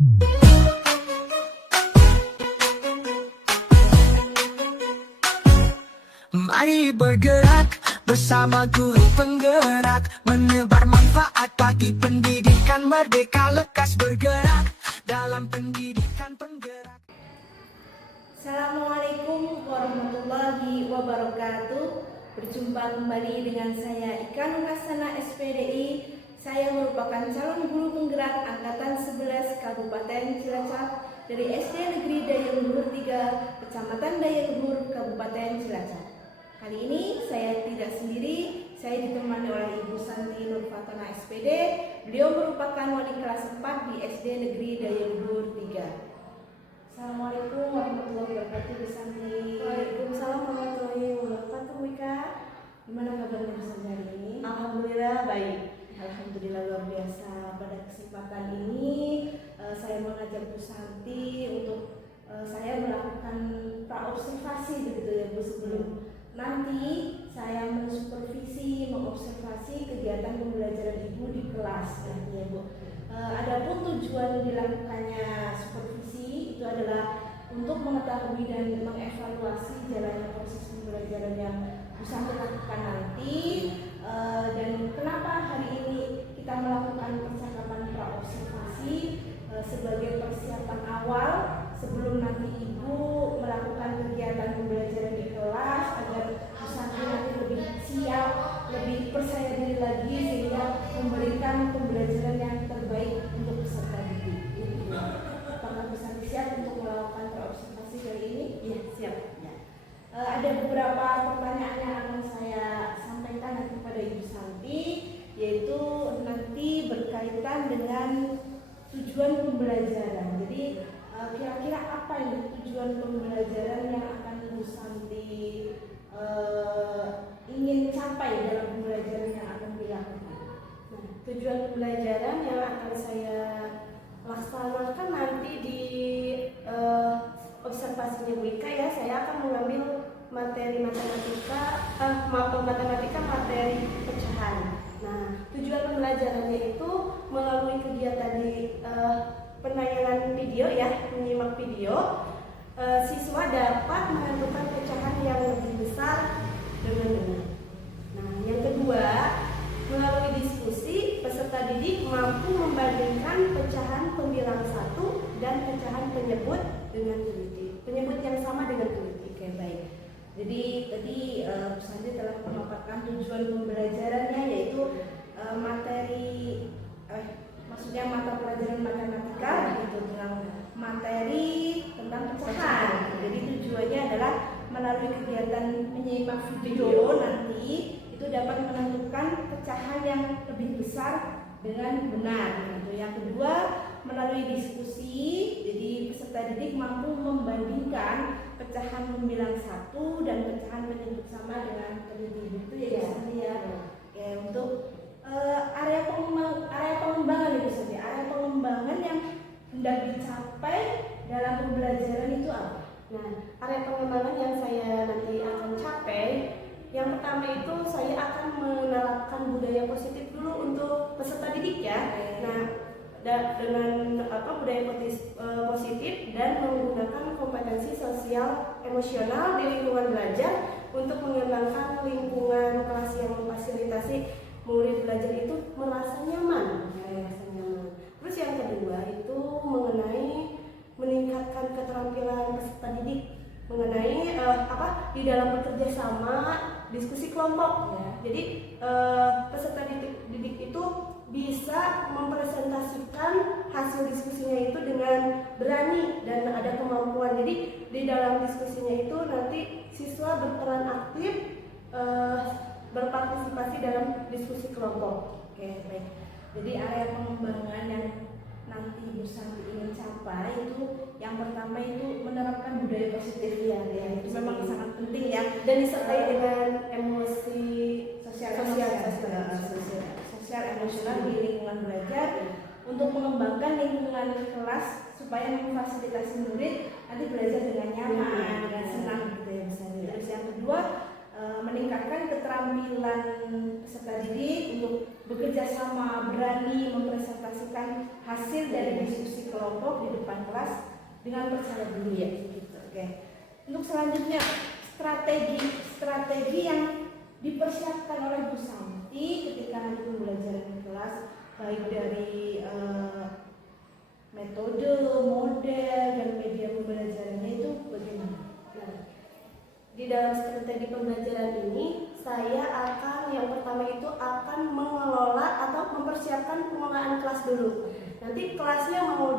Mari bergerak bersama guru penggerak, menebar manfaat bagi pendidikan merdeka, lekas bergerak dalam pendidikan penggerak. Assalamualaikum warahmatullahi wabarakatuh. Berjumpa kembali dengan saya Ika Nur Hasanah SPDI. Saya merupakan calon guru penggerak angkatan 11 Kabupaten Cilacap dari SD Negeri Dayaluhur 3, Kecamatan Dayaluhur, Kabupaten Cilacap. Kali ini saya tidak sendiri, saya ditemani oleh Ibu Santi Nur Fatana SPD. Beliau merupakan wali kelas 4 di SD Negeri Dayaluhur 3. Assalamualaikum warahmatullahi wabarakatuh, Bu Santi. Waalaikumsalam warahmatullahi wabarakatuh, Wika. Gimana kabarnya Bu Santi hari ini? Alhamdulillah baik. Alhamdulillah luar biasa. Pada kesempatan ini saya mengajak Bu Santi untuk saya melakukan praobservasi begitu ya Bu, sebelum nanti saya mensupervisi, mengobservasi kegiatan pembelajaran Ibu di kelas ya Bu. Adapun tujuan dilakukannya supervisi itu adalah untuk mengetahui dan mengevaluasi jalannya proses pembelajaran yang Bu Santi lakukan nanti. Dan kenapa hari ini kita melakukan percakapan praobservasi sebagai persiapan awal sebelum nanti Ibu melakukan kegiatan pembelajaran di kelas, agar Bu Santi nanti lebih siap, lebih percaya diri lagi sehingga memberikan pembelajaran yang terbaik untuk peserta didik. Apakah Bu Santi siap untuk melakukan praobservasi kali ini? Iya, siap. Ya. Ada beberapa pertanyaan yang akan saya sampaikan nanti kepada Ibu Santi, yaitu nanti berkaitan dengan tujuan pembelajaran. Jadi kira-kira apa ini tujuan pembelajaran yang akan Bu Santi ingin capai dalam pembelajaran yang akan dilakukan? Nah, tujuan pembelajaran yang akan saya laksanakan nanti di observasinya Bu Ika ya, saya akan mengambil materi matematika materi pecahan. Nah, tujuan pembelajarannya itu melalui kegiatan di penayangan video ya, menyimak video, siswa dapat menentukan pecahan yang lebih besar dengan benar. Nah, yang kedua, melalui diskusi, peserta didik mampu membandingkan pecahan pembilang 1 dan pecahan penyebut dengan teliti. Penyebut yang sama dengan teliti. Oke, baik. Jadi tadi Bu Santi telah memaparkan tujuan pembelajarannya, yaitu maksudnya mata pelajaran matematika gitu, dengan materi tentang pecahan. Jadi tujuannya adalah melalui kegiatan menyimak video nanti itu dapat menentukan pecahan yang lebih besar dengan benar gitu. Yang kedua, melalui diskusi, jadi peserta didik mampu membandingkan pecahan pembilang 1 dan pecahan penyebut sama dengan teliti. Itu ya Bu Santi ya. Oke, untuk area pengembangan itu saja. Area pengembangan yang hendak dicapai dalam pembelajaran itu apa? Nah, area pengembangan yang saya nanti akan capai, yang pertama itu saya akan menerapkan budaya positif dulu untuk peserta didik ya. Nah, dengan budaya positif dan menggunakan kompetensi sosial emosional di lingkungan belajar untuk mengembangkan lingkungan kelas yang memfasilitasi murid belajar itu merasa nyaman. Terus yang kedua itu mengenai meningkatkan keterampilan peserta didik mengenai di dalam bekerja sama, diskusi kelompok ya. Jadi peserta didik itu bisa mempresentasikan hasil diskusinya itu dengan berani dan ada kemampuan. Jadi di dalam diskusinya itu nanti siswa berperan aktif berpartisipasi dalam diskusi kelompok. Oke, baik. Jadi area pengembangan yang nanti Bu Santi ingin capai itu yang pertama itu menerapkan budaya positif ya. Itu memang sangat penting ya, dan disertai dengan emosi sosial emosional di lingkungan belajar untuk mengembangkan lingkungan kelas supaya memfasilitasi murid nanti belajar dengan nyaman, dengan senang gitu ya Bu Santi. Terus yang kedua, meningkatkan keterampilan peserta didik untuk bekerja sama, berani mempresentasikan hasil dari diskusi kelompok di depan kelas dengan percaya diri gitu. Oke. Untuk selanjutnya strategi yang dipersiapkan oleh Bu Santi ketika nanti pembelajaran di kelas, baik dari metode, model, dan media pembelajarannya itu bagaimana? Di dalam strategi pembelajaran ini, saya akan yang pertama itu akan mengelola atau mempersiapkan pengelolaan kelas dulu. Nanti kelasnya mau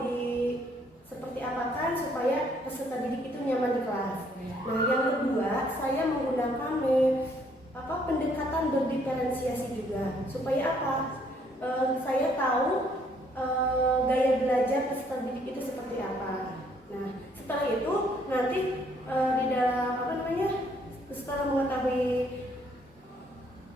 seperti apakan supaya peserta didik itu nyaman di kelas. Nah, yang kedua, saya menggunakan pendekatan berdiferensiasi juga. Supaya apa? Saya tahu gaya belajar peserta didik itu seperti apa. Nah, setelah itu nanti di dalam setelah mengetahui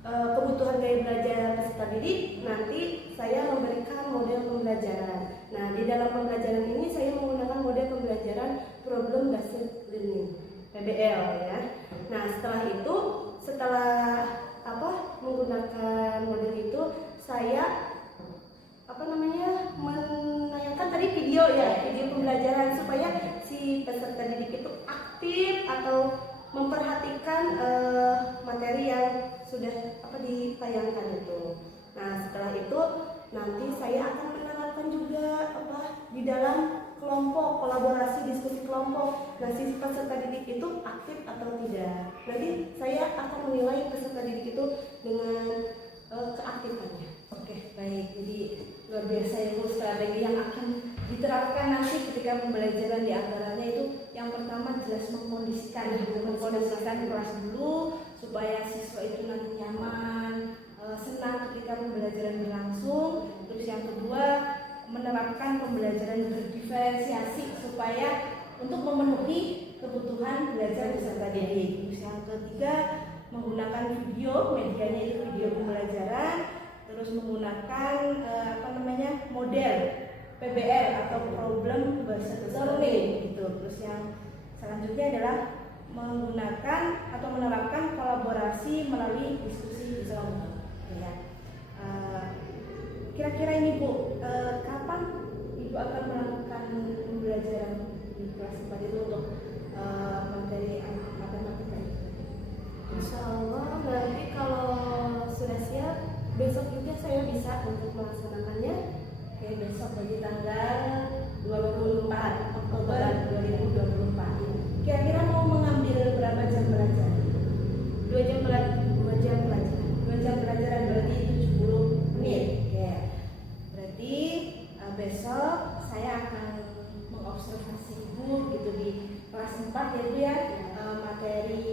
kebutuhan gaya belajar peserta didik, nanti saya memberikan model pembelajaran. Nah, di dalam pembelajaran ini saya menggunakan model pembelajaran problem based learning (PBL) ya. Nah, setelah menggunakan model itu, saya menayangkan tadi video pembelajaran supaya si peserta didik itu aktif atau memperhatikan materi yang sudah ditayangkan itu. Nah, setelah itu nanti saya akan menerapkan juga di dalam kelompok, kolaborasi diskusi kelompok. Nah, si peserta didik itu aktif atau tidak. Nanti saya akan menilai peserta didik itu dengan keaktifannya. Oke, baik. Jadi luar biasa ya Bu, strategi yang akan diterapkan nanti ketika pembelajaran di antaranya itu yang pertama jelas mengkondisikan kelas dulu supaya siswa itu nanti nyaman, senang ketika pembelajaran berlangsung. Terus yang kedua menerapkan pembelajaran berdiferensiasi supaya untuk memenuhi kebutuhan belajar peserta didik. Terus yang ketiga menggunakan video, medianya itu video pembelajaran, terus menggunakan model PBL atau problem based learning gitu. Terus yang selanjutnya adalah menggunakan atau menerapkan kolaborasi melalui diskusi kelompok. Ya. Kira-kira ini Bu, kapan Ibu akan melakukan pembelajaran di kelas 4 itu untuk materi matematika? Insya Allah nanti kalau sudah siap, besok juga saya bisa untuk melaksanakannya. Oke, besok berarti tanggal 24 Oktober 2024. Kira-kira mau mengambil berapa jam belajar? 2 jam belajar. 2 jam pelajaran berarti 70 menit. Ya. Berarti besok saya akan mengobservasi Ibu gitu di kelas 4 ya Bu ya, materi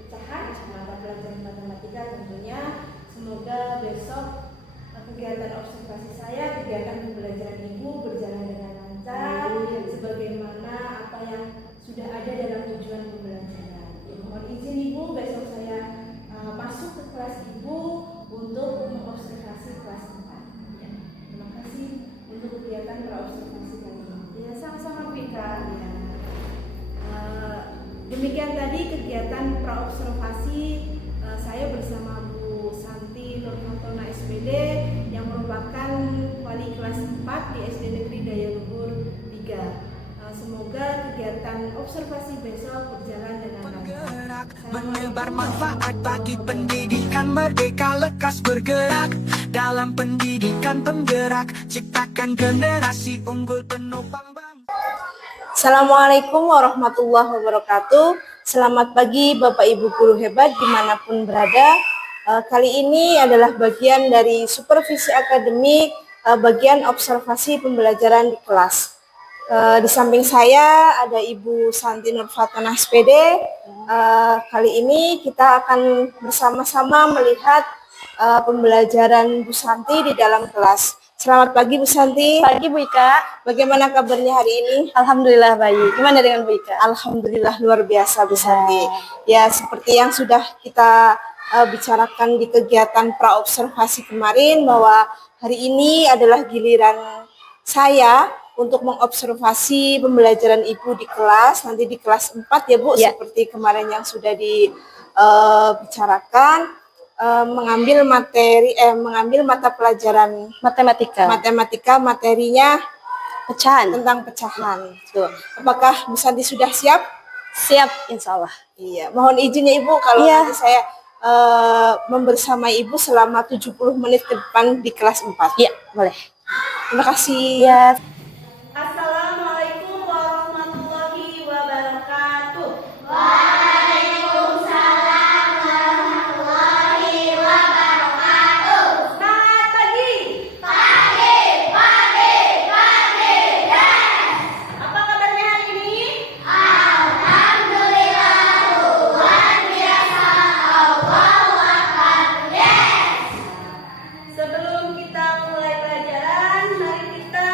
pecahan mata pelajaran matematika tentunya. Semoga besok kegiatan observasi saya, kegiatan pembelajaran Ibu berjalan dengan lancar sebagaimana apa yang sudah ada dalam tujuan pembelajaran. Mohon izin Ibu, besok saya masuk ke kelas Ibu untuk mengobservasi kelas 4. Ya. Terima kasih untuk kegiatan praobservasi kali ini. Ya, sama-sama Vika. Ya. Demikian tadi kegiatan praobservasi saya bersama Bu Santi Nurfatona SPD yang merupakan wali kelas 4 di SD Negeri Dayaluhur 3. Semoga kegiatan observasi besok berjalan dengan Penggerak, menebar manfaat bagi pendidikan merdeka, lekas bergerak dalam pendidikan penggerak, ciptakan generasi unggul penopang bangsa. Assalamualaikum warahmatullahi wabarakatuh. Selamat pagi Bapak Ibu guru hebat dimanapun berada. Kali ini adalah bagian dari supervisi akademik, bagian observasi pembelajaran di kelas. Di samping saya ada Ibu Santi Nurfatona SPD. Kali ini kita akan bersama-sama melihat pembelajaran Bu Santi di dalam kelas. Selamat pagi Bu Santi. Pagi Bu Ika. Bagaimana kabarnya hari ini? Alhamdulillah baik. Gimana dengan Bu Ika? Alhamdulillah luar biasa Bu Santi. Ya, seperti yang sudah kita bicarakan di kegiatan praobservasi kemarin, bahwa hari ini adalah giliran saya untuk mengobservasi pembelajaran Ibu di kelas, nanti di kelas 4 ya Bu, ya. Seperti kemarin yang sudah dibicarakan. mengambil mata pelajaran matematika, materinya Pecahan. tentang pecahan. Tuh. Apakah Bu Santi sudah siap? Siap, insya Allah. Iya, mohon izinnya Ibu kalau Iya. nanti saya membersamai Ibu selama 70 menit ke depan di kelas 4. Iya, boleh. Terima kasih. Ya. Assalamualaikum warahmatullahi wabarakatuh. Selamat pagi. Apa kabarnya hari ini? Sebelum kita mulai pelajaran, mari kita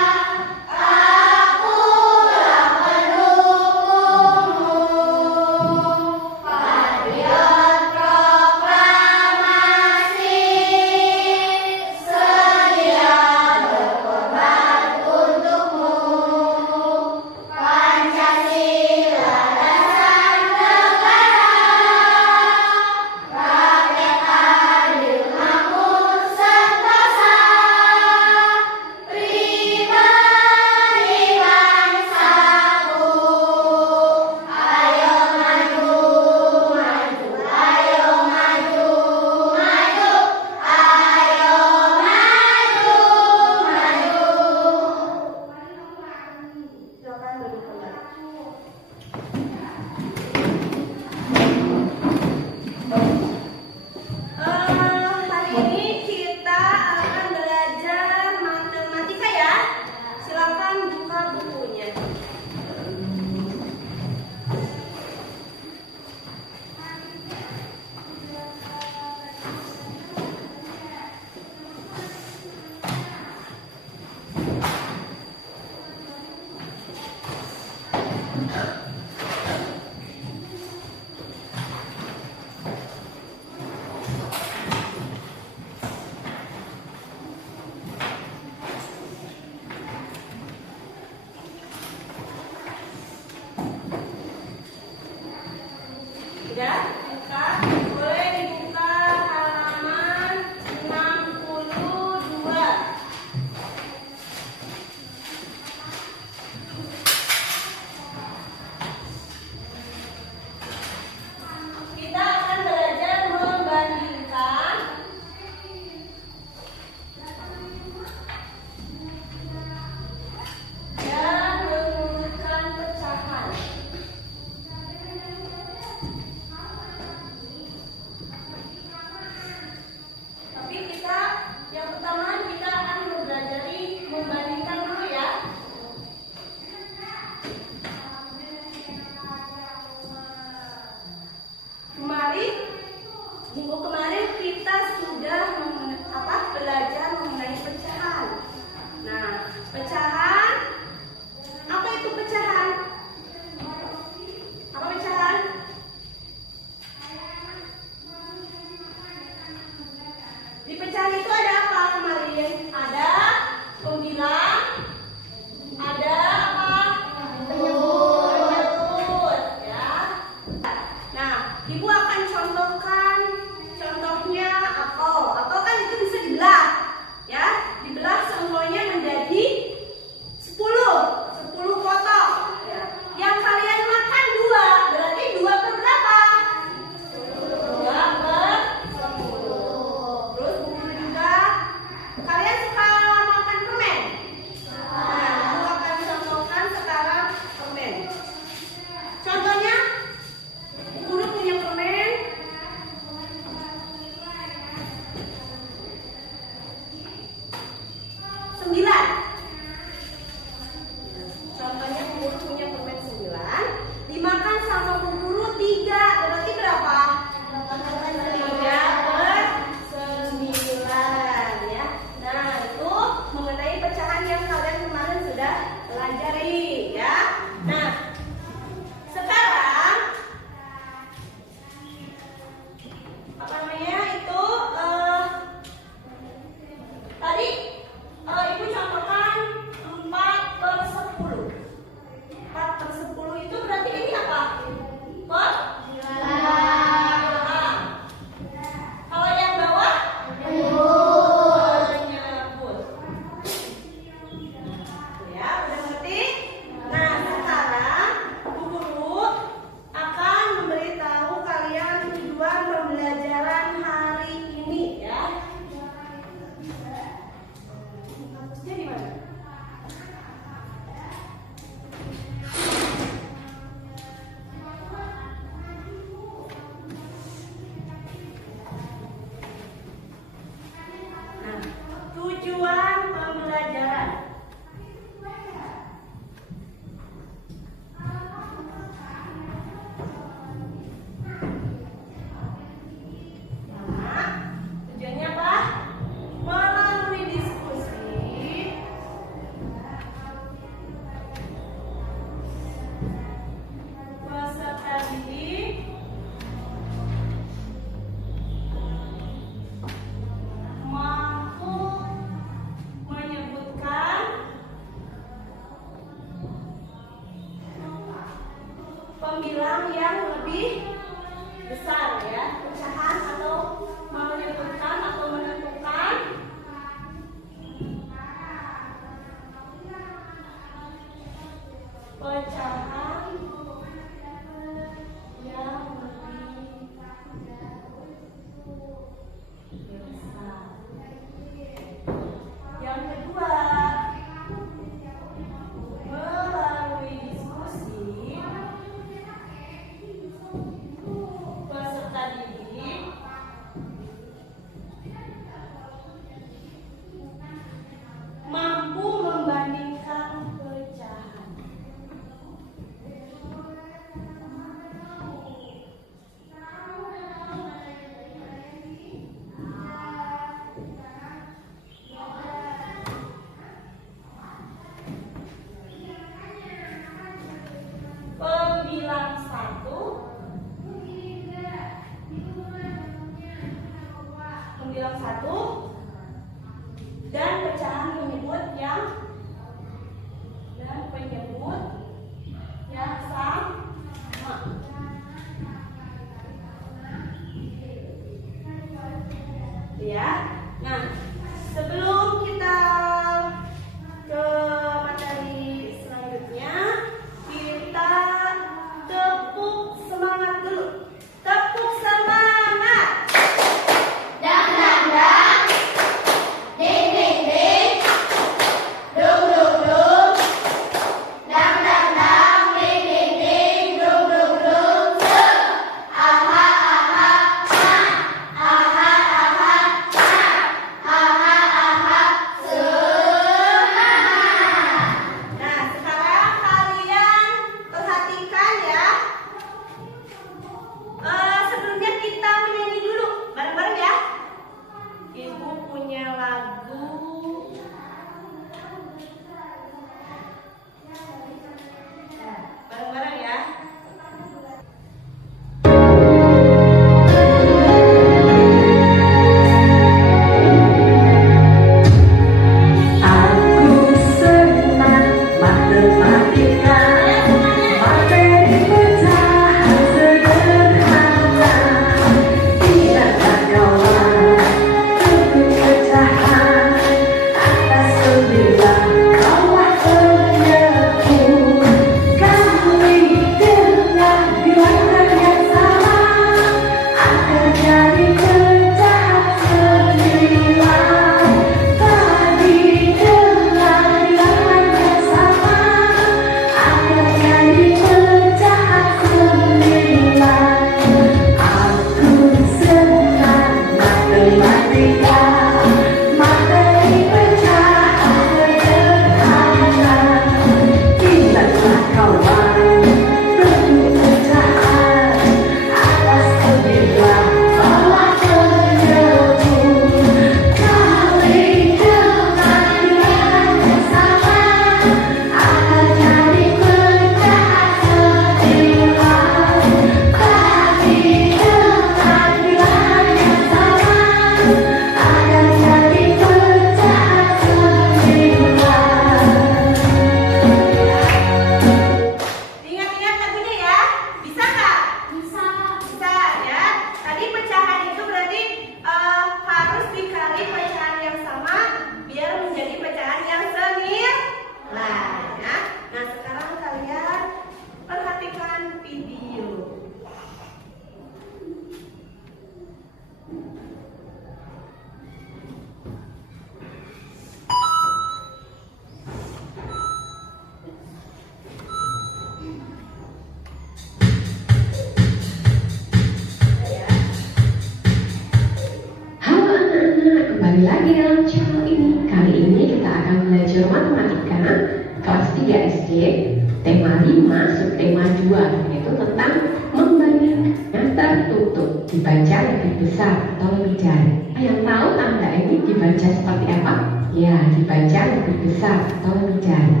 tema 2, yaitu tentang membagi yang tertutup dibaca lebih besar atau lebih dari. Yang tahu tanda ini dibaca seperti apa? Ya, dibaca lebih besar atau lebih dari.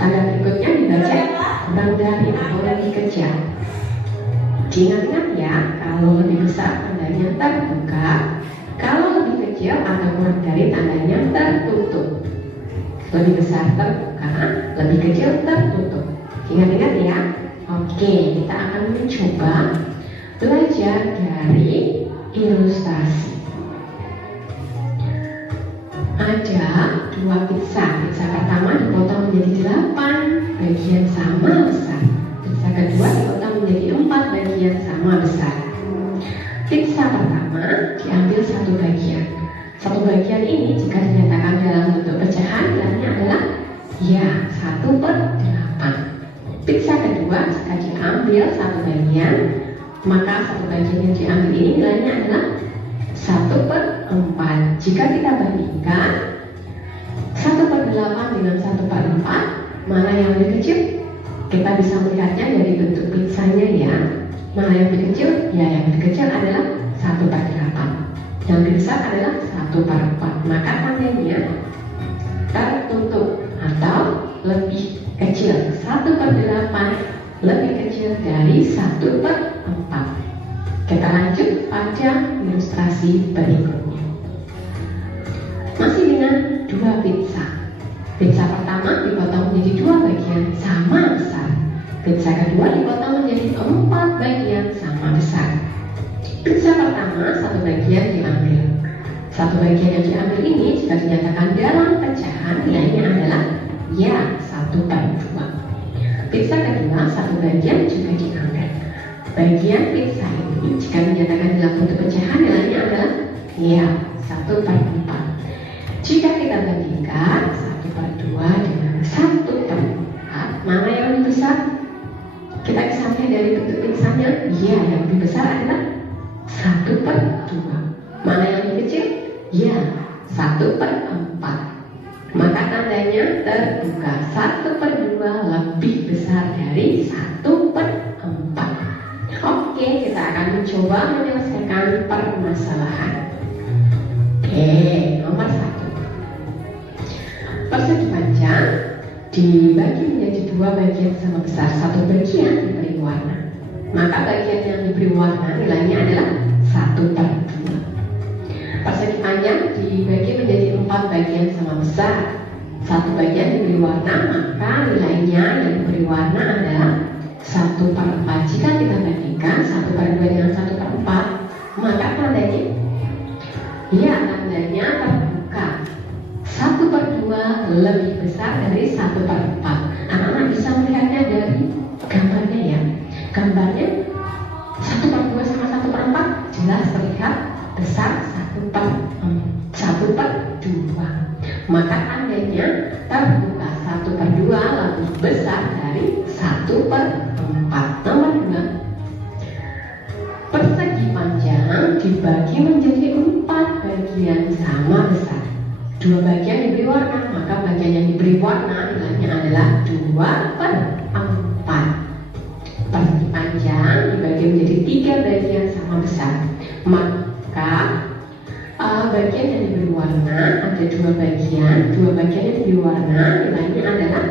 Tanda berikutnya dibaca kurang dari atau lebih kecil. Diingat-ingat ya, kalau lebih besar tandanya terbuka, kalau lebih kecil atau kurang dari tandanya tertutup. Lebih besar terbuka, lebih kecil tertutup. Ingat-ingat ya. Oke, kita akan mencoba belajar dari ilustrasi. Ada 2 pizza. Pizza pertama dipotong menjadi 8 bagian sama besar. Pizza kedua dipotong menjadi 4 bagian sama besar. Pizza pertama diambil 1 bagian. 1 bagian ini jika dinyatakan dalam bentuk pecahan nilainya adalah ya 1/8. Pizza kedua jika diambil 1 bagian, maka 1 bagian yang diambil ini nilainya adalah 1/4. Jika kita bandingkan 1/8 dengan 1/4, mana yang lebih kecil? Kita bisa melihatnya dari bentuk pizzanya ya. Mana yang lebih kecil? Ya, yang lebih kecil adalah 1/8. Yang lebih besar adalah 1/4. Maka tandanya tertutup atau lebih kecil. 1/8 lebih kecil dari 1/4. Kita lanjut pada ilustrasi berikutnya. Masih dengan 2 pizza. Pizza pertama dipotong menjadi 2 bagian sama besar. Pizza kedua dipotong menjadi 4 bagian sama besar. Pizza pertama 1 bagian diambil. 1 bagian yang diambil ini jika dinyatakan dalam pecahan nilainya adalah ya 1/2. Pizza kedua 1 bagian juga diambil. Bagian pizza ini jika dinyatakan dalam bentuk pecahan nilainya adalah ya 1/4. Jika kita bandingkan 1/2 dengan 1/4, mana yang lebih besar? Kita bisa lihat dari bentuk pizzanya, ya yang lebih besar adalah 1/2. Mana yang lebih kecil? Ya 1/4. Maka tandanya terbuka. 1/2 lebih besar dari 1/4. Oke, kita akan mencoba menyelesaikan permasalahan. Oke, nomor 1. Persegi panjang dibagi menjadi 2 bagian sama besar. 1 bagian diberi warna. Maka bagian yang diberi warna nilainya adalah 1/2. Persegi panjang dibagi menjadi 4 bagian sama besar. 1 bagian diberi warna, maka nilainya yang diberi warna adalah 1/4. Jika kita bandingkan 1/2 dengan 1/4, maka tandanya ya tandanya terbuka. 1/2 lebih besar dari 1/4. Anak-anak bisa melihatnya dari gambarnya ya. Gambarnya 1/2 sama 1/4 jelas terlihat besar 1/2. Maka tandanya terbuka. 1/2 lebih besar dari 1/4. Nomor 2. Persegi panjang dibagi menjadi 4 bagian sama besar. 2 bagian diberi warna, maka bagian yang diberi warna nilainya adalah 2/4. Persegi panjang dibagi menjadi 3 bagian sama besar, maka bagian yang diberi warna ada 2 bagian. 2 bagian yang diberi warna nilainya adalah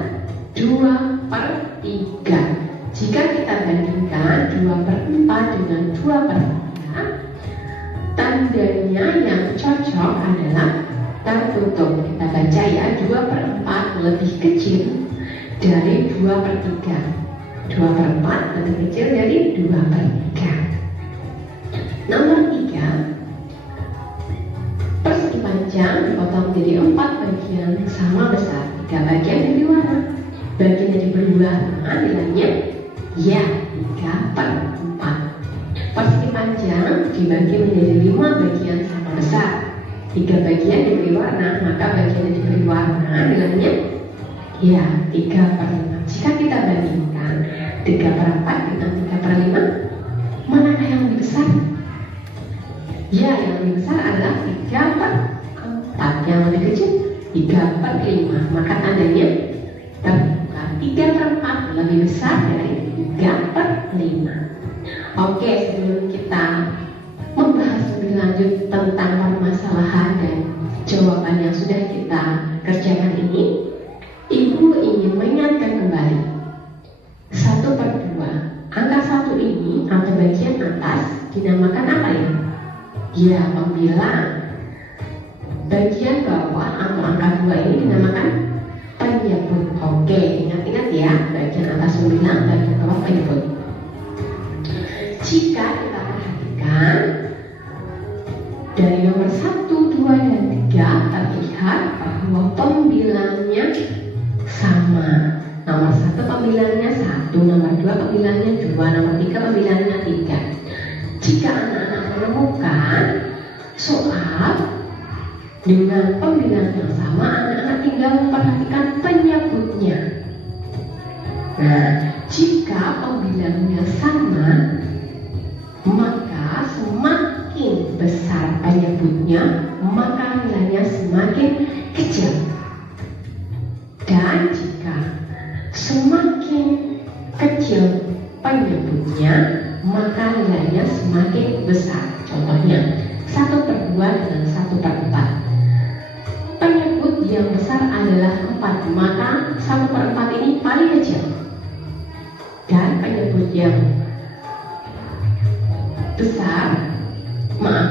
2/3. Jika kita bandingkan 2/4 dengan 2/3, tandanya yang cocok adalah tertutup. Kita baca ya, 2/4 lebih kecil dari 2/3. 2/4 lebih kecil dari 2/3. Nomor 3. Persegi panjang dipotong menjadi 4 bagian sama besar. 3 bagian diberi warna. Bagian yang diberi warna nilainya ya 3/4. Persegi panjang dibagi menjadi 5 bagian sama besar. 3 bagian diberi warna, maka bagian yang diberi warna nilainya ya 3/5. Jika kita bandingkan 3/4 dengan 3/5, manakah yang lebih besar? Ya, yang lebih besar adalah 3/4. Yang lebih kecil 3/5. Maka tandanya terbuka. 3/4 lebih besar dari 3/5. Oke, sebelum kita membahas lebih lanjut tentang permasalahan dan jawaban yang sudah kita kerjakan ini, Ibu ingin mengingatkan kembali 1/2. Angka 1 ini atau bagian atas dinamakan apa ya? Ya, pembilang. Bagian bawah atau angka 2 ini dinamakan penyebut. Oke, ingat-ingat ya, bagian atas pembilang, bagian bawah penyebut. Jika kita perhatikan dari nomor 1, 2, dan 3 terlihat bahwa pembilangnya sama. Nomor 1 pembilangnya 1, nomor 2 pembilangnya 2, nomor 3 pembilangnya 3. Jika anak-anak menemukan soal dengan pembilang yang sama, anak-anak tinggal memperhatikan penyebutnya. Nah, jika pembilangnya sama, maka semakin besar penyebutnya, maka nilainya semakin kecil. Dan jika semakin kecil penyebutnya, maka nilainya semakin besar. Contohnya 1/2 dengan 1/4. Penyebut yang besar adalah 4, maka 1/4 ini paling kecil. Dan penyebut yang besar,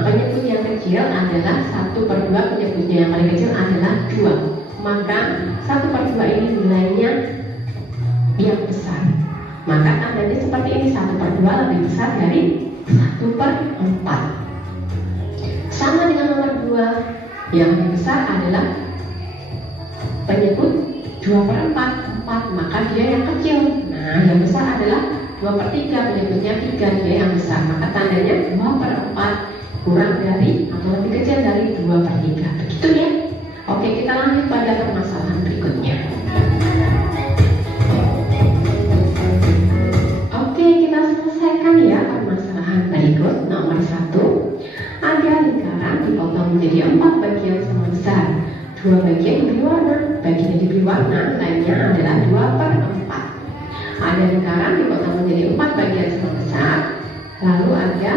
penyebut yang kecil adalah 1/2, penyebutnya yang paling kecil adalah 2. Maka 1/2 ini nilainya yang besar. Maka tandanya seperti ini, 1/2 lebih besar dari 1/4. Sama dengan nomor 2, yang lebih besar adalah penyebut 2/4, 4, maka dia yang kecil. Nah, yang besar adalah 2/3, penyebutnya 3, dia yang besar. Maka tandanya 2/4 kurang dari atau lebih kecil dari 2/3. Begitu ya. Oke, kita lanjut pada permasalahan berikutnya. Oke, kita selesaikan ya permasalahan berikut. Nomor 1, ada lingkaran dipotong menjadi 4 bagian sama besar. 2 bagian diberi warna. Bagian yang diberi warna lainnya adalah 2/4. Ada lingkaran dipotong menjadi 4 bagian sama besar. Lalu ada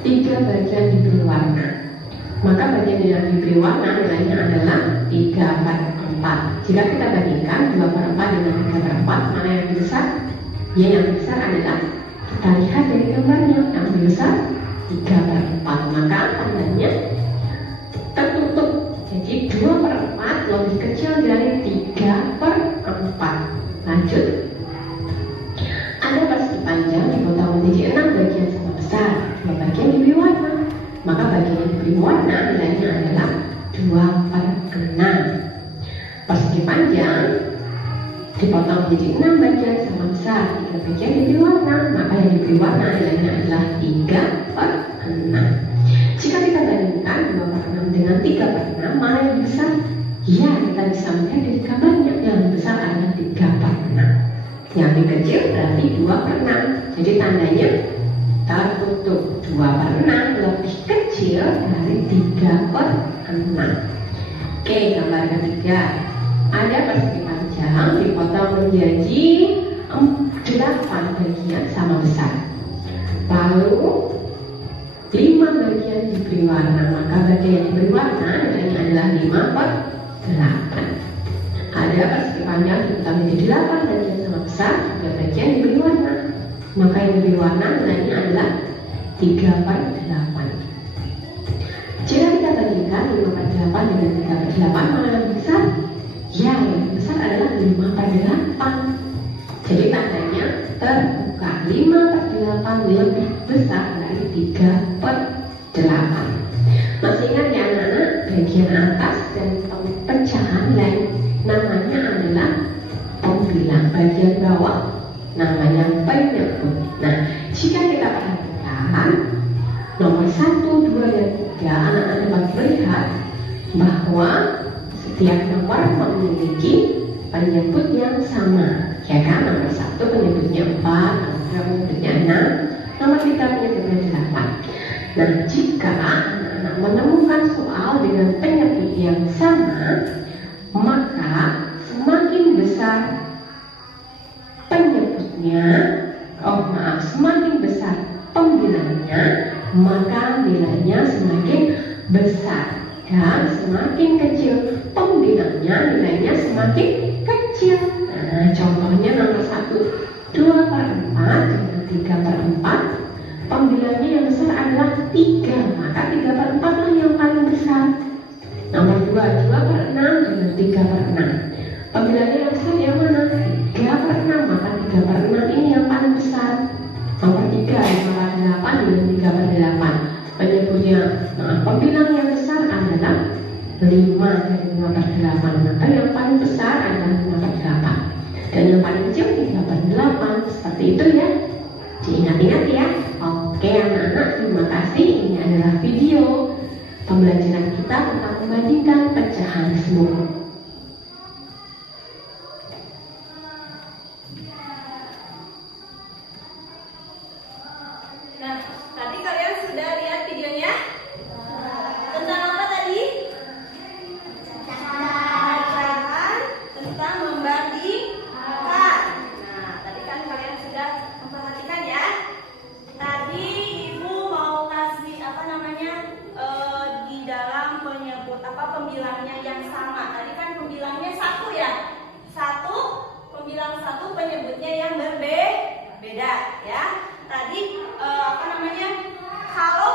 3 bagian diberi warna. Maka bagian yang diberi warna nilainya adalah 3/4. Jika kita bandingkan 2/4 dengan 3/4, mana yang lebih besar? Ya, yang lebih besar adalah, kita lihat dari gambarnya, yang lebih besar 3/4. Maka tandanya tertutup. Jadi 2/4 lebih kecil dari 3/4. Lanjut. Ada persegi panjang dipotong menjadi 6 bagian sama besar. 2 bagian diberi warna. Maka bagian yang diberi warna nilainya adalah 2/6. Persegi panjang dipotong menjadi 6 bagian sama besar. 3 bagian diberi warna. Maka yang diberi warna nilainya adalah 3/6. Jika kita bandingkan 2/6 dengan 3/6, mana yang lebih besar? Ya, kita bisa melihat dari gambarnya, yang lebih besar adalah 3/6. Yang lebih kecil berarti 2/6. Jadi tandanya tertutup. 2/6 lebih kecil dari 3/6. Oke, gambar ketiga. Ada persegi panjang dipotong menjadi 8 bagian sama besar. Lalu 5 bagian diberi warna. Maka bagian yang diberi warna nilainya adalah 5/8. Ada persegi panjang dipotong menjadi 8 bagian sama besar. 3 bagian diberi warna. Maka yang diberi warna nilainya adalah 3/8. Jika kita bandingkan 5/8 dengan 3/8, mana yang lebih besar? Ya, yang lebih besar adalah 5/8. Jadi tandanya terbuka. 5/8 lebih besar dari 3/8. Masih ingat ya anak-anak, bagian atas dan pecahan lain namanya adalah pembilang. Bagian bawah namanya penyebut. Nah, jika kita perhatikan nomor 1, 2, dan 3, anak-anak dapat melihat bahwa setiap nomor memiliki penyebut yang sama, ya kan? Nomor 1 penyebutnya 4, nomor 2 penyebutnya 6, nomor 3 penyebutnya 8. Nah, jika anak-anak menemukan soal dengan penyebut yang sama, maka semakin besar penyebutnya semakin besar pembilangnya, maka nilainya semakin besar. Dan semakin kecil pembilangnya, nilainya semakin kecil. Nah, contohnya nomor 1, 2/4 dengan 3/4. Pembilangnya yang besar adalah 3, maka 3/4 lah yang paling besar. Nomor 2, 2/6 dengan 3/6. Pembilangnya yang besar yang mana? 3/6, maka 3/6 ini yang paling besar. Nomor 3, 5/8 dengan 3/8. Penyebutnya, pembilang yang besar adalah 5 dari 5/8, maka yang paling besar adalah 5/8. Dan yang paling kecil 3/8. Seperti itu ya. Diingat-ingat ya. Oke anak-anak, terima kasih. Ini adalah video pembelajaran kita tentang membandingkan pecahan semua. Nah, tadi kalian sudah lihat videonya? Tentang apa tadi? Pecahan, tentang membandingkan. Nah, tadi kan kalian sudah memperhatikan ya. Tadi Ibu mau kasih di dalam penyebut pembilangnya yang sama. Tadi kan pembilangnya 1 ya. Pembilang 1 penyebutnya yang berbeda ya. Tadi kalau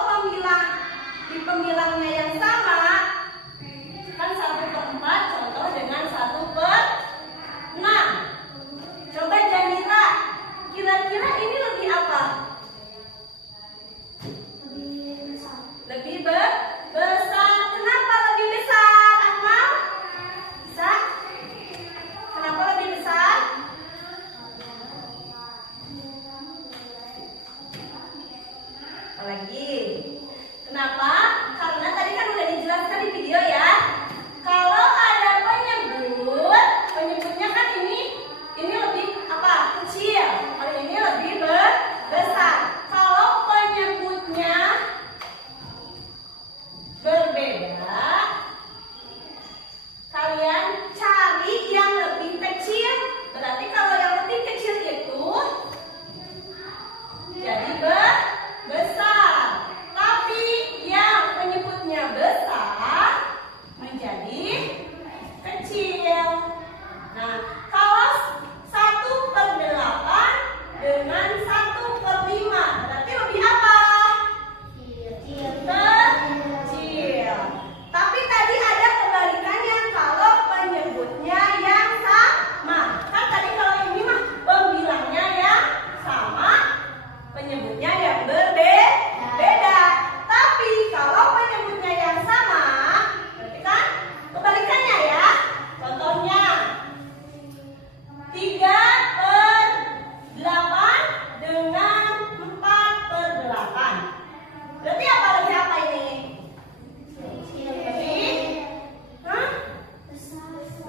pembilangnya yang sama kan 1/4 contoh dengan 1/6. Coba Janira, kira-kira ini lebih apa? Lebih besar. Kenapa lebih besar, Akmal? Bisa? Kenapa lebih besar? Lagi. Kenapa? Karena tadi kan udah dijelaskan di video ya. Kalau ada penyebutnya kan ini lebih kecil. Kalau ini lebih besar. Kalau penyebutnya berbeda, kalian cari yang lebih kecil. Berarti kalau yang lebih kecil itu jadi besar. Tapi yang penyebutnya besar menjadi kecil. Nah, kalau 1/8 dengan 1/5 berarti lebih apa? Kecil. Tapi tadi ada kebalikannya kalau penyebutnya yang sama. Kan tadi kalau ini mah pembilangnya yang sama, penyebutnya yang berbeda. Tapi kalau penyebutnya yang sama, berarti kan kebalikannya ya. Contohnya 3/8 dengan 4/8. Berarti lebih apa ini?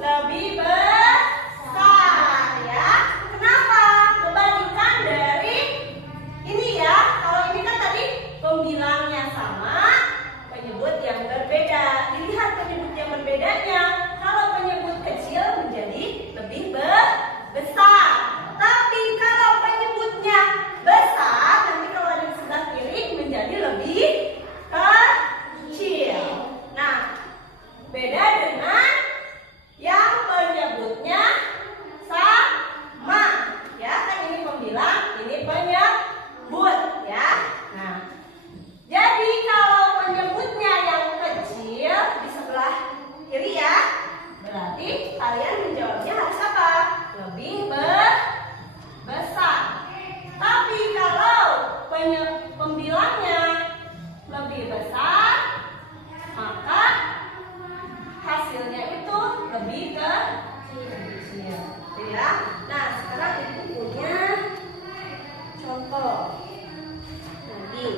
Lebih besar ya. Kenapa? Kebalikan dari ini ya. Kalau ini kan tadi pembilangnya sama, penyebut yang berbeda. Dilihat penyebut yang berbedanya. Kalau penyebut kecil menjadi lebih besar. Tapi kalau penyebutnya besar, nanti kalau ada di sebelah kiri menjadi lebih kecil. Nah, beda dengan yang penyebutnya sama. Ya, kan ini pembilang, ini penyebut ya. Nah, jadi kalau penyebutnya yang kecil di sebelah kiri ya, berarti kalian menjawabnya harus apa? Lebih besar. Tapi kalau pembilangnya lebih besar, maka hasilnya itu lebih kecil. Ya. Nah, sekarang Ibu punya contoh. Lagi.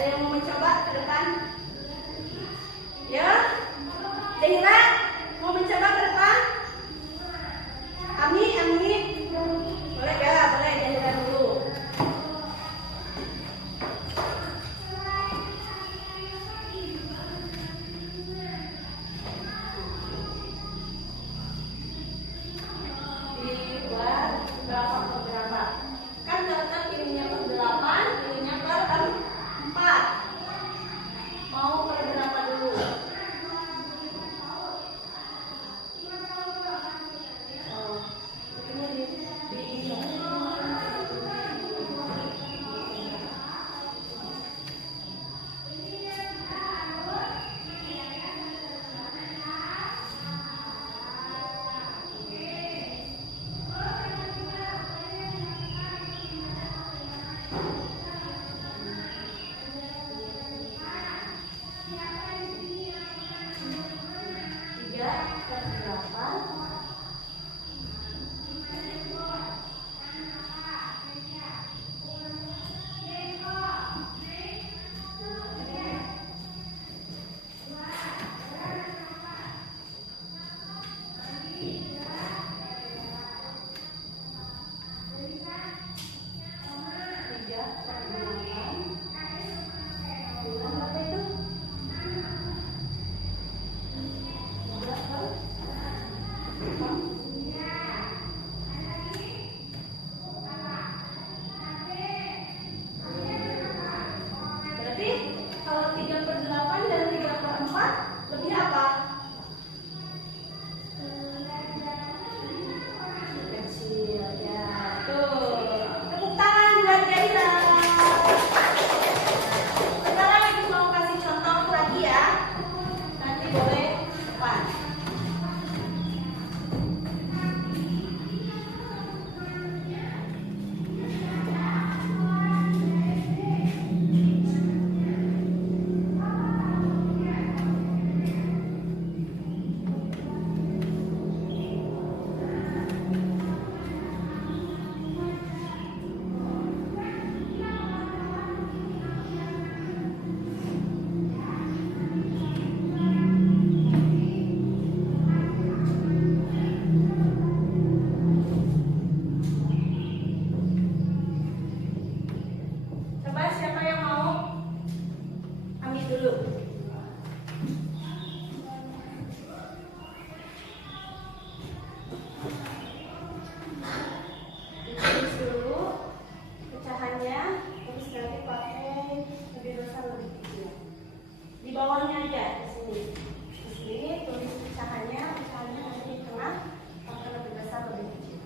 Ada yang mau mencoba ke depan? Ya? Zahira, mau mencoba ke depan? Ami. Boleh ya, boleh Zahira dulu. Dibuat berapa per berapa? Kan tetap ininya per 8, ininya per 4. Mau per berapa dulu? Berarti kalau 3/8 dan 3/4 lebih apa? Kecil ya. Tuh. Tepuk tangan buat Zahira. Sekarang ibu mau kasih contoh lagi ya. Nanti boleh depan. Coba siapa yang mau ambil dulu? Ditulis dulu pecahannya, terus nanti pakai lebih besar lebih kecil. Di bawahnya aja di sini. Di sini tulis pecahannya nanti di tengah pakai lebih besar lebih kecil.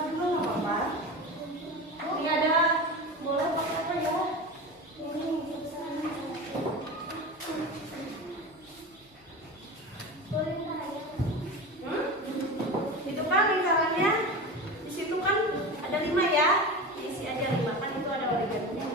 Sebentar dulu nggak apa-apa. Ini ada, boleh pakai apa ya? Ini itu kan lingkarannya di situ kan ada 5 ya, diisi aja 5 kan itu ada origaminya.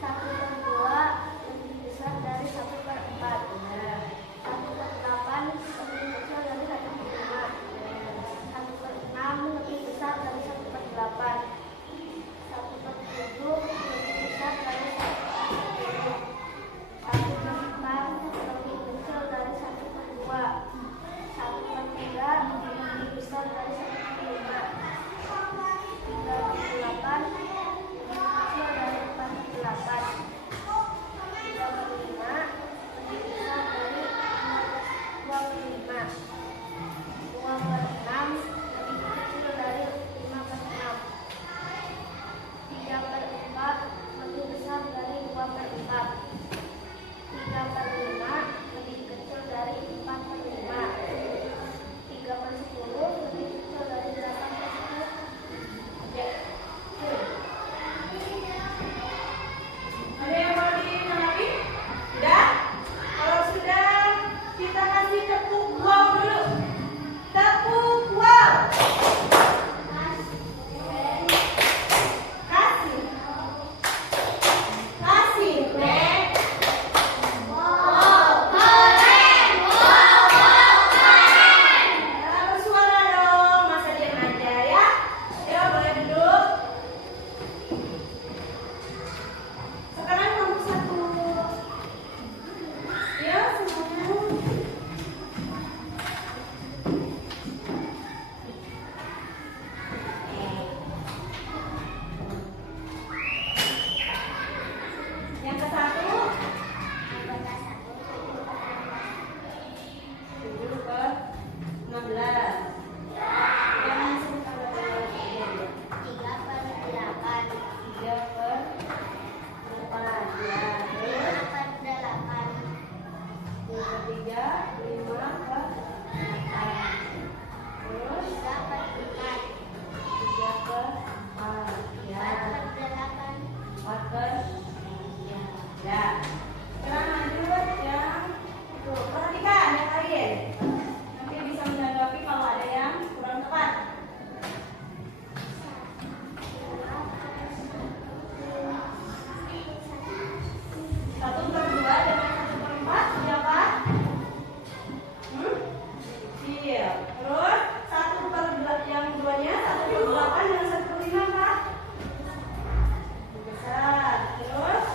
1/4 lebih besar dari 1/4. 1/8 3, 5 ke atas. Terus 3 ke 4. Ya. 4 ke ya. Sekarang lanjut yang tuh. Perhatikan yang lain. Nanti bisa menanggapi kalau ada yang kurang tepat. 1/2 dengan 1/4 siapa? Iya. Terus 1/8 yang duanya 1/8 dengan 1/5 Kak? Besar. Terus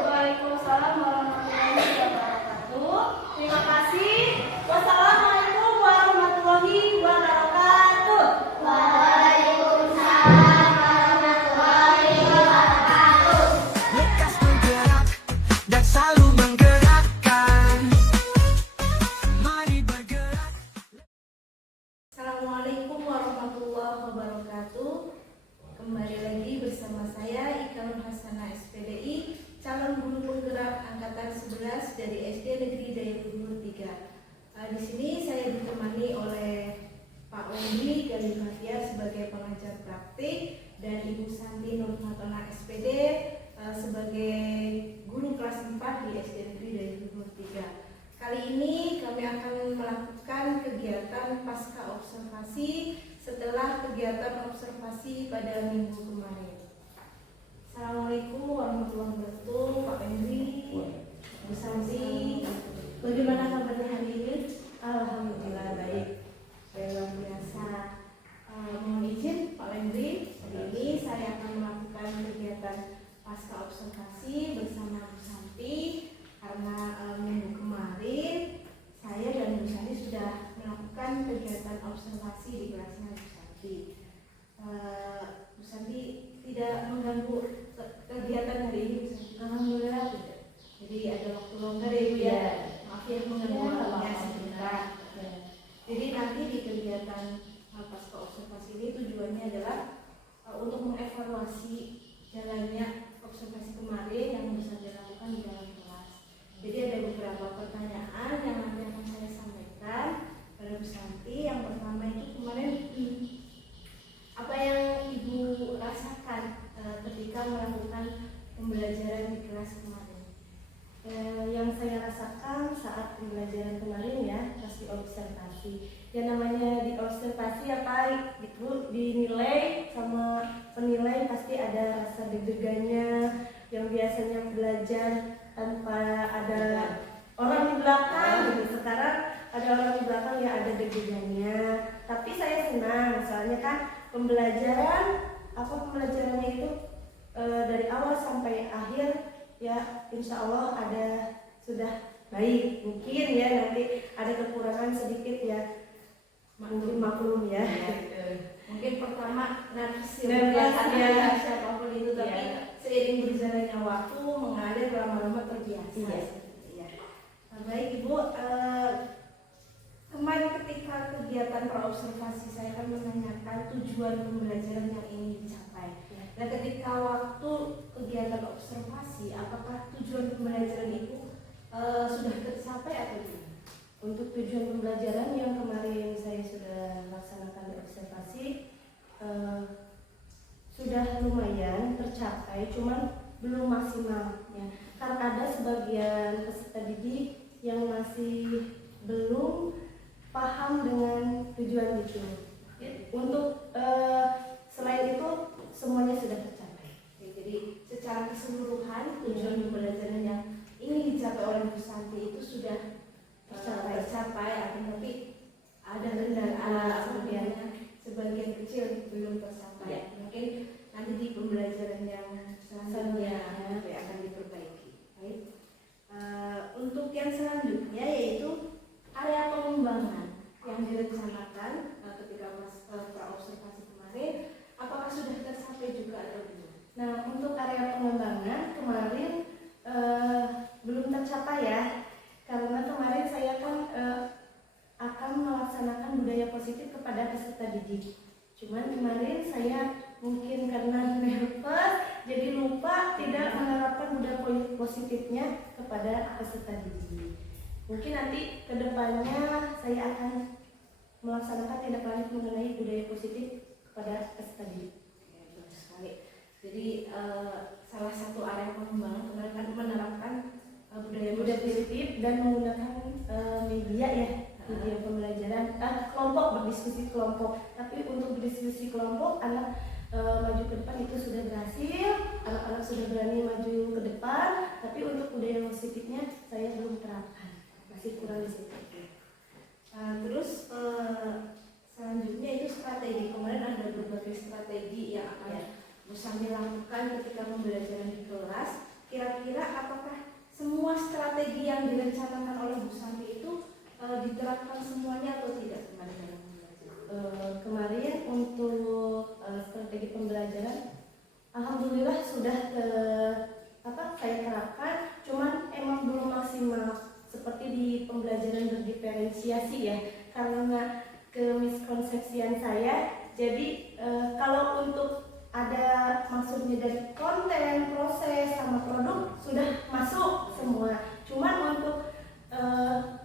Waalaikumsalam warahmatullahi wabarakatuh. Terima kasih. Wassalamualaikum warahmatullahi wabarakatuh. Lekas bergerak dan selalu menggerakkan. Mari bergerak. Assalamualaikum warahmatullahi wabarakatuh. Kembali lagi bersama saya Ika Nur Hasanah SPDI, calon guru penggerak angkatan 11 dari SD Negeri Dayakubur 3. Di sini saya ditemani oleh Pak Wendy Galifavia sebagai pengajar praktik dan Ibu Santi Nurfatona SPD sebagai guru kelas 4 di SD Negeri Dayakubur 3. Kali ini kami akan melakukan kegiatan pasca observasi setelah kegiatan observasi pada minggu kemarin. Assalamualaikum warahmatullahi wabarakatuh, Pak Wendy, Bu Santi. Bagaimana kabarnya hari ini? Alhamdulillah baik. Luar biasa. Mohon izin Pak Wendy, hari ini saya akan melakukan kegiatan pasca observasi bersama Bu Santi karena minggu kemarin saya dan Bu Santi sudah melakukan kegiatan observasi di kelasnya Bu Santi. Bu Santi tidak mengganggu kegiatan hari ini, Bu Santi? Alhamdulillah tidak. Jadi ada waktu longgar ya Bu ya. Maaf ya mengganggu waktunya sebentar. Jadi nanti di kegiatan pasca observasi ini tujuannya adalah untuk mengevaluasi jalannya observasi kemarin yang bisa dilakukan di dalam kelas. Jadi ada beberapa pertanyaan yang nanti akan saya sampaikan pada Bu Santi. Yang pertama itu kemarin apa yang Ibu rasakan ketika melakukan pembelajaran di kelas kemarin? Yang saya rasakan saat pembelajaran kemarin ya, pas di observasi. Yang namanya di observasi apa itu dinilai sama penilai pasti ada rasa deg-degannya. Yang biasanya belajar tanpa ada orang di belakang gitu, sekarang ada orang di belakang yang ada deg-degannya. Tapi saya senang, soalnya kan pembelajarannya itu dari awal sampai akhir ya insya Allah sudah baik. Mungkin ya nanti ada kekurangan sedikit ya, mungkin maklum ya. Mungkin pertama nervous ya. siapapun itu, tapi seiring berjalannya waktu mengalir lama-lama terbiasa. Ya. Baik Ibu, kemarin ketika kegiatan praobservasi saya akan menanyakan tujuan pembelajaran yang ingin dicapai. Nah, ketika waktu kegiatan observasi, apakah tujuan pembelajaran itu sudah tercapai atau tidak? Untuk tujuan pembelajaran yang kemarin saya sudah laksanakan di observasi sudah lumayan tercapai, cuman belum maksimal ya. Karena ada sebagian peserta didik yang masih belum paham dengan tujuan itu. Untuk selain itu semuanya sudah tercapai. Jadi secara keseluruhan tujuan pembelajaran yang ingin dicapai oleh Bu Santi itu sudah tercapai, tapi ada kendala sebagian kecil belum tercapai. Mungkin nanti di pembelajaran yang selanjutnya akan diperbaiki. Baik. Untuk yang selanjutnya yaitu area pengembangan yang direncanakan ketika praobservasi kemarin, apakah sudah tercapai juga atau belum? Nah, untuk area pengembangan kemarin belum tercapai kepada peserta didik. Cuman kemarin saya mungkin karena nervous jadi lupa tidak menerapkan budaya positifnya kepada peserta didik. Mungkin nanti kedepannya saya akan melaksanakan tindak lanjut mengenai budaya positif kepada peserta didik. Ya, bagus sekali. Jadi salah satu area pengembangan kemarin kan menerapkan budaya Positif dan menggunakan media ya, media pembelajaran, kelompok, berdiskusi kelompok. Tapi untuk berdiskusi kelompok anak maju ke depan itu sudah berhasil, anak-anak sudah berani maju ke depan. Tapi untuk budaya positifnya saya belum terapkan, masih kurang di situ. Terus selanjutnya itu strategi. Kemarin ada berbagai strategi yang akan Bu Santi lakukan ketika pembelajaran di kelas. Kira-kira apakah semua strategi yang direncanakan oleh Bu Santi itu diterapkan semuanya atau tidak kemarin dalam pembelajaran? Kemarin untuk strategi pembelajaran, alhamdulillah sudah saya terapkan. Cuman emang belum maksimal seperti di pembelajaran berdiferensiasi ya, karena kemiskonsepsian saya. Jadi kalau untuk ada maksudnya dari konten, proses, sama produk sudah masuk semua. Cuman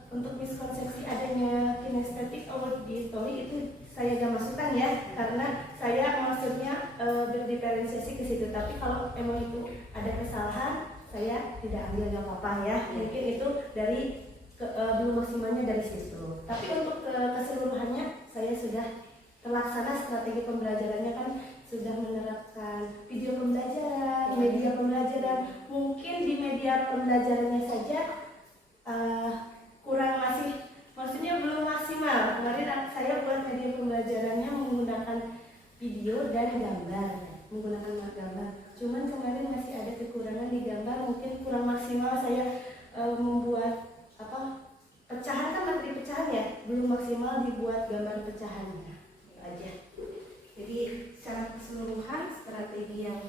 untuk miskonsepsi adanya kinestetik auditory itu saya gak masukkan ya, karena saya maksudnya berdiferensiasi ke situ. Tapi kalau emang itu ada kesalahan, saya tidak ambil, gak apa-apa ya. Mungkin itu dari belum maksimalnya dari situ. Tapi untuk keseluruhannya saya sudah terlaksana. Strategi pembelajarannya kan sudah menerapkan video pembelajaran, media pembelajaran. Mungkin di media pembelajarannya saja kurang, maksudnya belum maksimal. Kemarin saya buat media pembelajarannya menggunakan video dan gambar, menggunakan gambar. Cuman kemarin masih ada kekurangan di gambar, mungkin kurang maksimal saya membuat pecahan, kan materi pecahan ya, belum maksimal dibuat gambar pecahannya. Itu aja. Jadi secara keseluruhan strategi yang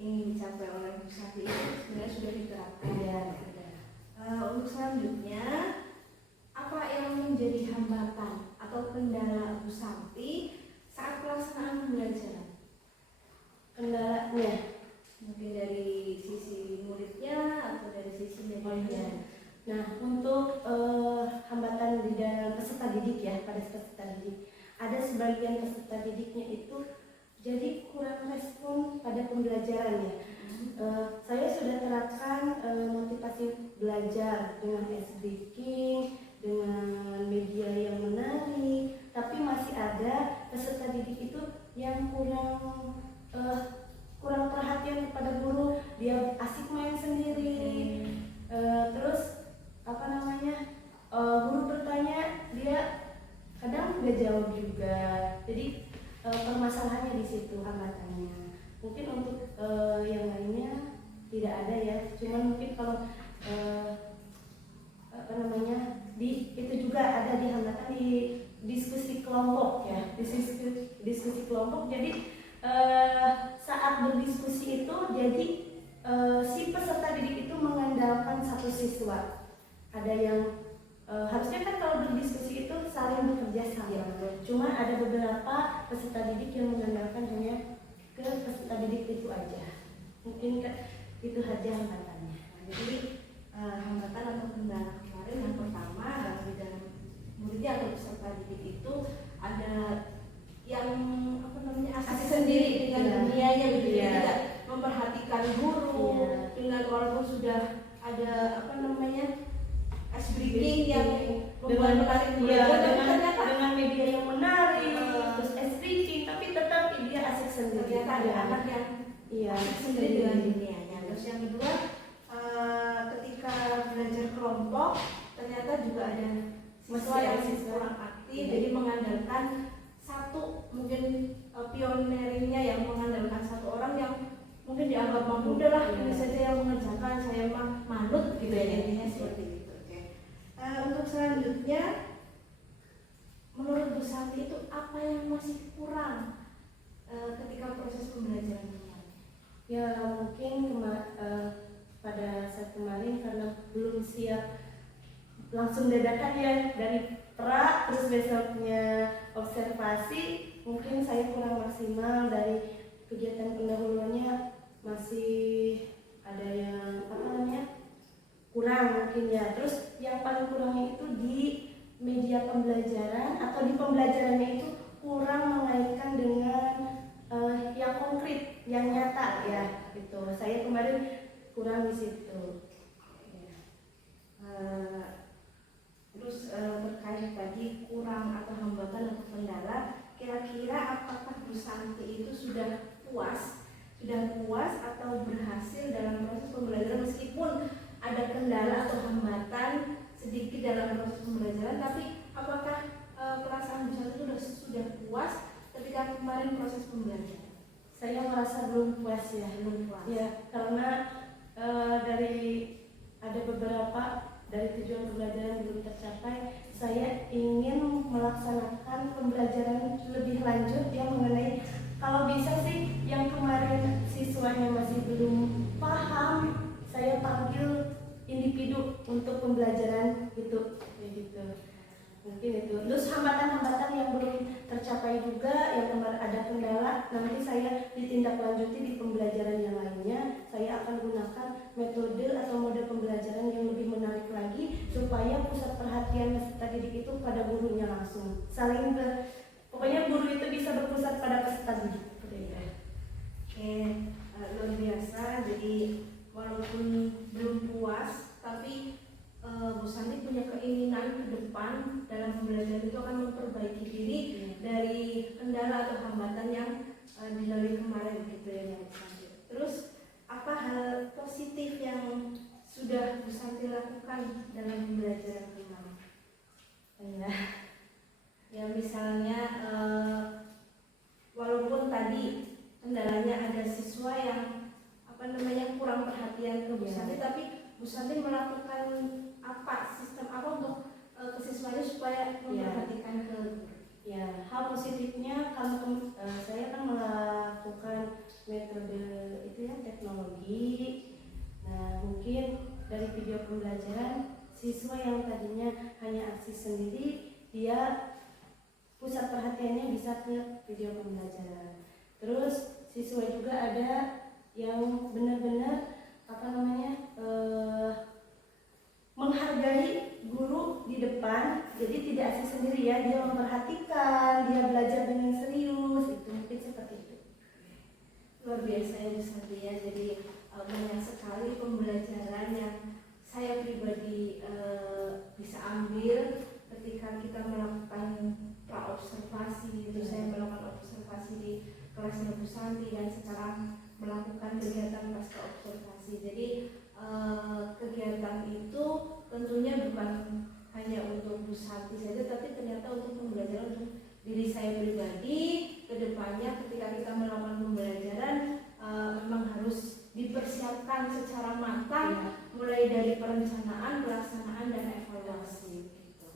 ingin dicapai oleh Bu Santi itu sebenarnya sudah diterapkan ya. Untuk selanjutnya, apa yang menjadi hambatan atau kendala Bu Santi saat pelaksanaan pembelajaran? Kendalanya Mungkin dari sisi muridnya atau dari sisi medianya. Nah, untuk hambatan di dalam peserta didik ya, pada peserta didik, ada sebagian peserta didiknya itu jadi kurang respon pada pembelajaran ya. Saya sudah terapkan motivasi belajar dengan S-Breaking, dengan media yang menarik, tapi masih ada peserta didik itu yang kurang perhatian kepada guru, dia asik main sendiri. Terus guru bertanya dia kadang nggak jawab juga. Jadi permasalahannya di situ, hambatannya. Mungkin untuk yang lainnya tidak ada ya. Cuman mungkin kalau itu juga ada di hambatan di diskusi kelompok ya. Diskusi kelompok. Jadi saat berdiskusi itu jadi si peserta didik itu mengandalkan satu siswa. Ada yang harusnya kan kalau berdiskusi itu saling bekerja sama. Cuma ada beberapa peserta didik yang mengandalkan hanya ke peserta didik itu aja. Mungkin itu saja hambatannya. Jadi hambatan atau kendala kemarin yang pertama di dalam muridnya atau peserta didik itu ada yang asik sendiri dengan dunianya gitu ya, tidak memperhatikan guru dengan walaupun sudah ada ice breaking yang membuat menarik dengan media yang menarik, terus ice breaking, tapi tetap dia asik sendiri. ternyata ada anak yang asik sendiri dengan dunianya. Terus yang kedua, ketika belajar kelompok ternyata juga ada siswa yang kurang aktif, jadi mengandalkan satu mungkin pionernya yang mengandalkan satu orang yang mungkin dianggap mampu, udahlah ini saja yang mengerjakan, saya manut gitu ya, intinya seperti itu. Untuk selanjutnya, menurut Bu Santi itu apa yang masih kurang ketika proses pembelajaran kemarin? Ya mungkin pada saat kemarin karena belum siap langsung dadakan ya dari pra, terus besoknya observasi, mungkin saya kurang maksimal dari kegiatan pendahuluannya, masih ada yang apa namanya kurang mungkin ya. Terus yang paling kurangnya itu di media pembelajaran atau di pembelajarannya itu kurang mengaitkan dengan yang konkret, yang nyata ya gitu. Saya kemarin kurang di situ. Terus terkait tadi kurang atau hambatan atau kendala, kira-kira apakah Bu Santi itu sudah puas atau berhasil dalam proses pembelajaran meskipun ada kendala atau hambatan sedikit dalam proses pembelajaran, tapi apakah perasaan Bu Santi itu sudah puas ketika kemarin proses pembelajaran? Saya merasa belum puas ya, ya karena dari ada beberapa dari tujuan pembelajaran belum tercapai. Saya ingin melaksanakan pembelajaran lebih lanjut yang mengenai, kalau bisa sih yang kemarin siswanya masih belum paham, saya panggil individu untuk pembelajaran gitu, kayak gitu. Mungkin itu. Terus hambatan-hambatan yang belum tercapai juga, yang kemarin ada kendala, nanti saya ditindaklanjuti di pembelajaran yang lainnya. Saya akan gunakan metode atau mode pembelajaran yang lebih menarik lagi supaya pusat perhatian peserta didik itu pada gurunya langsung. Pokoknya guru itu bisa berpusat pada peserta didik. Oke, luar biasa. Jadi walaupun belum puas, tapi Bu Santi punya keinginan ke depan dalam pembelajaran itu akan memperbaiki diri dari kendala atau hambatan yang dilalui kemarin gitu ya Bu Santi. Terus apa hal positif yang sudah Bu Santi lakukan dalam pembelajaran kemarin? Ya misalnya walaupun tadi kendalanya ada siswa yang kurang perhatian ke Bu Santi, tapi Bu Santi melakukan sistem apa untuk ke siswanya supaya memperhatikan ke guru? Ya, hal positifnya kalau saya kan melakukan metode itu ya, teknologi. Nah, mungkin dari video pembelajaran siswa yang tadinya hanya aksi sendiri, dia pusat perhatiannya bisa ke video pembelajaran. Terus siswa juga ada yang benar-benar menghargai guru di depan, jadi tidak asik sendiri ya, dia memperhatikan, dia belajar dengan serius, itu mungkin seperti itu. Luar biasa ya Bu Santi ya. Jadi banyak sekali pembelajaran yang saya pribadi bisa ambil ketika kita melakukan pra-observasi. Itu saya melakukan observasi di kelasnya Bu Santi dan sekarang melakukan kegiatan pasca observasi. Jadi kegiatan itu tentunya bukan hanya untuk Bu Santi saja, tapi ternyata untuk pembelajaran untuk diri saya pribadi. Kedepannya ketika kita melakukan pembelajaran memang harus dipersiapkan secara matang, mulai dari perencanaan, pelaksanaan, dan evaluasi gitu.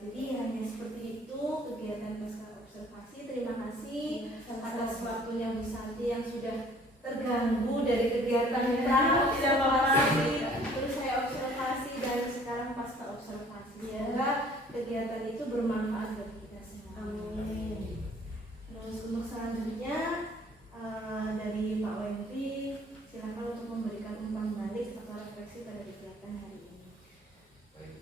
Jadi hanya seperti itu kegiatan pasca observasi. Terima kasih atas waktunya Bu Santi yang sudah terganggu dari kegiatan pra-observasi, terus saya observasi dan sekarang pasca observasi. Semoga kegiatan itu bermanfaat bagi kita semua. Amin. Terus untuk selanjutnya dari Pak Wendri, silakan untuk memberikan umpan balik atau refleksi pada kegiatan hari ini. Baik.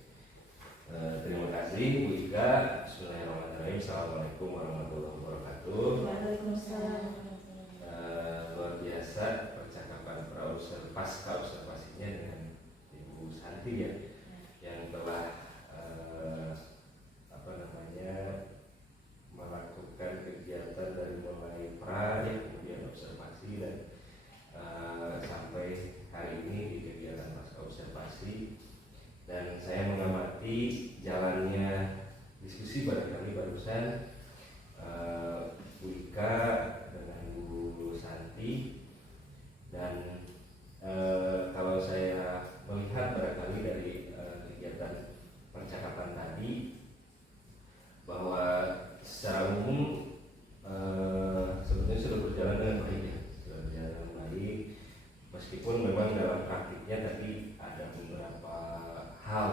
Terima kasih Bu Ika. Bismillahirrahmanirrahim. Assalamualaikum warahmatullahi wabarakatuh. Waalaikumsalam. Luar biasa percakapan pasca observasinya dengan Ibu Santi ya, yang telah melakukan kegiatan dari mulai pra ya, kemudian observasi dan sampai hari ini di kegiatan pasca observasi. Dan saya mengamati jalannya diskusi pada kali barusan Bu Ika dengan Bu Santi, dan kalau saya melihat barangkali dari kegiatan percakapan tadi bahwa secara umum sebetulnya sudah berjalan dengan baik ya, sudah berjalan dengan baik, meskipun memang dalam praktiknya tadi ada beberapa hal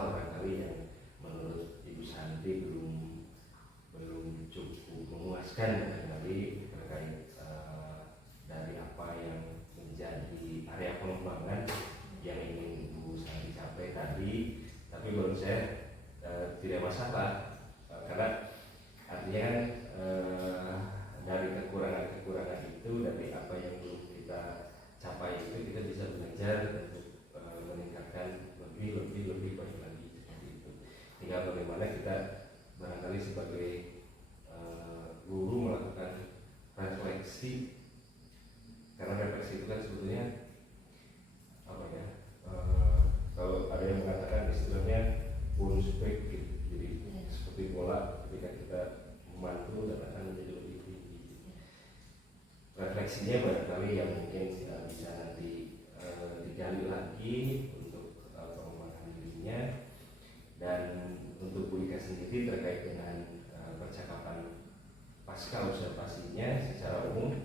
tadi, tapi menurut saya tidak masalah karena artinya kan dari kekurangan-kekurangan itu, dari apa yang belum kita capai itu, kita bisa belajar untuk meningkatkan lebih baik lagi seperti itu. Tinggal bagaimana kita barangkali sebagai guru melakukan refleksi, karena refleksi itu kan sebetulnya apa ya, kalau ada yang mengatakan istilahnya bonspek gitu, jadi seperti bola ketika kita memantul dan akan menjadi lebih tinggi. Refleksinya barangkali yang mungkin bisa nanti digali lagi untuk pengembangan dirinya. Dan untuk Bu Ika sendiri terkait dengan percakapan pasca observasinya secara umum,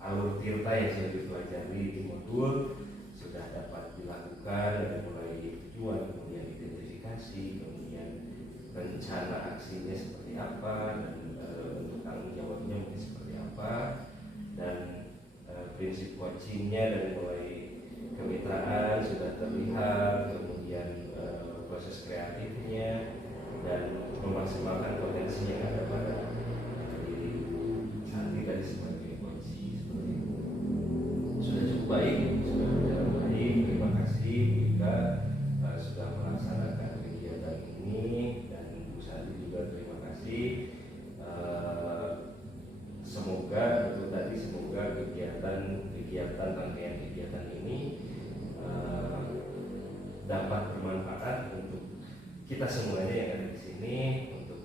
alur tirta yang sudah dipelajari di modul sudah dapat dilakukan dari mulai tujuan, kemudian identifikasi, kemudian rencana aksinya seperti apa, dan untuk tanggung jawabnya mungkin seperti apa, dan prinsip coachingnya dari mulai kemitraan sudah terlihat, kemudian proses kreatifnya, dan memaksimalkan potensi yang ada pada diri Santi tadi sebagai coaching seperti itu. Sudah cukup baik, sudah berjalan baik. Terima kasih Ika sudah melaksanakan kegiatan ini, dan Bu Santi juga terima kasih. Semoga betul tadi, semoga kegiatan rangkaian kegiatan ini dapat bermanfaat untuk kita semuanya yang ada di sini, untuk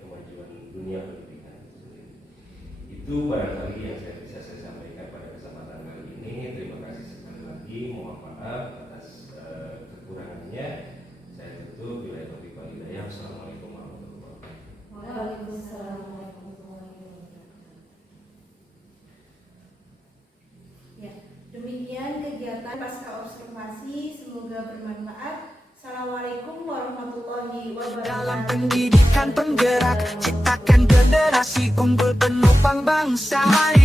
kemajuan dunia pendidikan itu sendiri. Itu barangkali yang bisa saya sampaikan pada kesempatan kali ini. Terima kasih sekali lagi, mohon maaf atas kekurangannya. Saya tutup. Bila taufiq wal hidayah. Assalamualaikum warahmatullahi wabarakatuh. Waalaikumsalam warahmatullahi wabarakatuh. Ya, demikian kegiatan pasca observasi, semoga bermanfaat. Assalamualaikum warahmatullahi Dalam wabarakatuh. pendidikan penggerak, ciptakan generasi unggul penopang bangsa. Mari